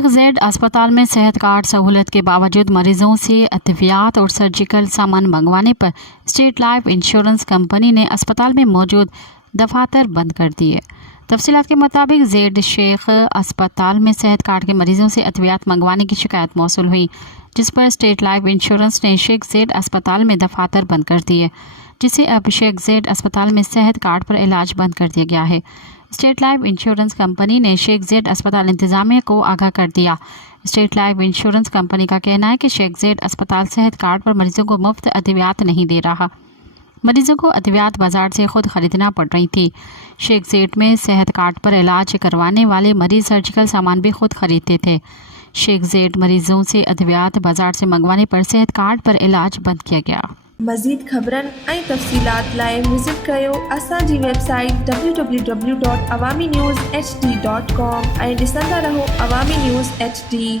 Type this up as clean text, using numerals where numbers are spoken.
शेख ज़ैद अस्पताल में सेहत कार्ड सहूलत के बावजूद मरीजों से अद्वियात और सर्जिकल सामान मंगवाने पर स्टेट लाइफ इंश्योरेंस कंपनी ने अस्पताल में मौजूद दफातर बंद कर दिए। तफसीलात के मुताबिक ज़ैद शेख अस्पताल में सेहत कार्ड के मरीजों से अद्वियात मंगवाने की शिकायत मौसूल हुई, जिस पर स्टेट लाइफ इंश्योरेंस ने शेख ज़ैद अस्पताल में दफातर बंद कर दिए, जिससे अब शेख ज़ैद अस्पताल में सेहत कार्ड पर इलाज बंद कर दिया गया है। स्टेट लाइफ इंश्योरेंस कंपनी ने शेख ज़ैद अस्पताल इंतज़ामिया को आगाह कर दिया। स्टेट लाइफ इंश्योरेंस कंपनी का कहना है कि शेख ज़ैद अस्पताल सेहत कार्ड पर मरीजों को मुफ्त अद्वियात नहीं दे रहा। मरीजों को अद्वियात बाजार से खुद खरीदना पड़ रही थी। शेख ज़ैद में सेहत कार्ड पर इलाज करवाने वाले मरीज सर्जिकल सामान भी खुद खरीदते थे। शेख ज़ैद मरीजों से अद्वियात बाजार से मंगवाने पर सेहत कार्ड पर इलाज बंद किया गया। मज़ीद ख़बरनि ऐं तफ़सीलात लाइ विज़िट कयो असांजी वेबसाइट www.awamiNewsHD.com ऐं ॾिसंदा रहो अवामी न्यूज़ HD।